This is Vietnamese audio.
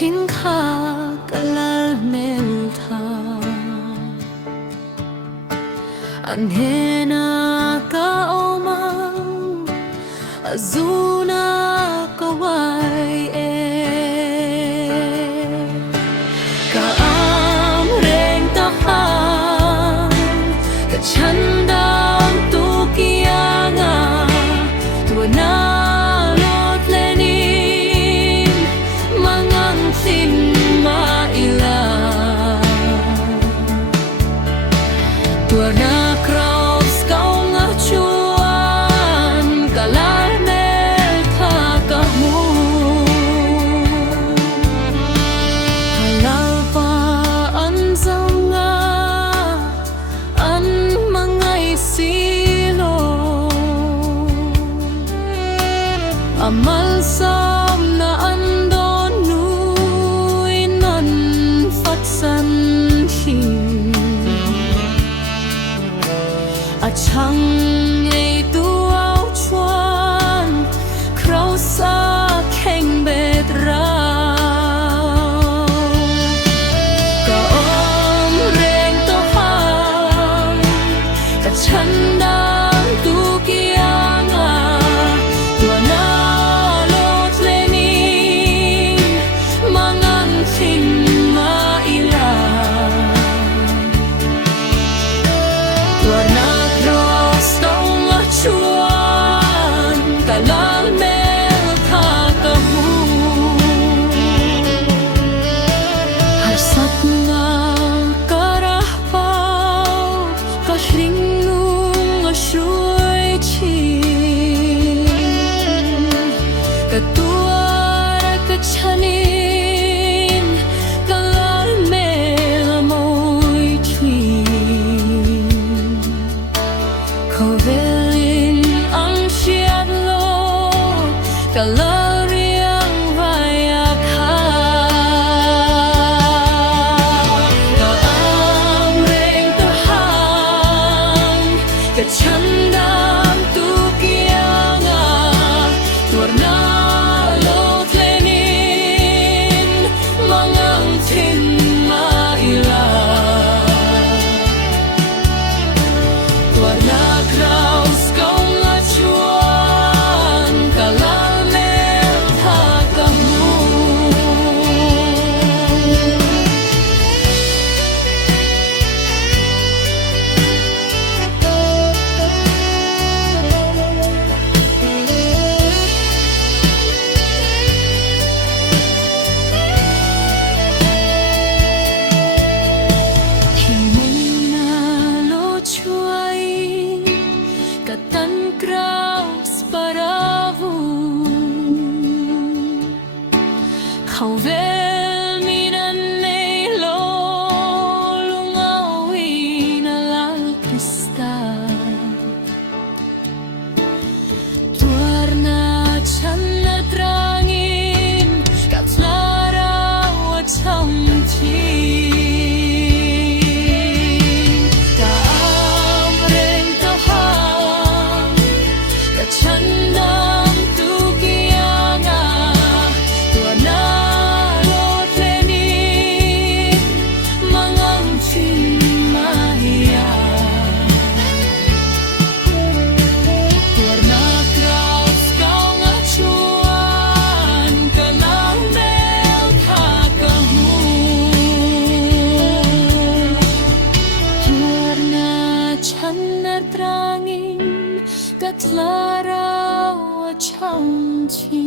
tinka kalal melta anhena ka omang azuna kawai ka amreng tahang ka chandang tukianga tuana Tuarna kraus kau ngacuan kalar mel thakamu halal pa anzanga an mangai silo amal sam na andon nui non fatsan hin achang ei tu ao chuan krau sa kheng bet ra ka om reng to hang ka chan dang tu kianga tuana lot lening mangang thing ma ila tuana chuan kalal mel thakamu har sat na karah pau ka hring lung a shrui chi ka tuar ka chanin kalal mel moi chi kalariang vaya kha ka amreng to hang ka chandam tu kianga tuarna lot lenin mangang thin ma ila tuarna kraus kau ngacuan kala Khâu vel minan nei lo lungawi na lal krista tuarna channa trangin katlara wa chamti ka amreng to hang ka chandam tu kianga tuarna trangin katlara wa chamti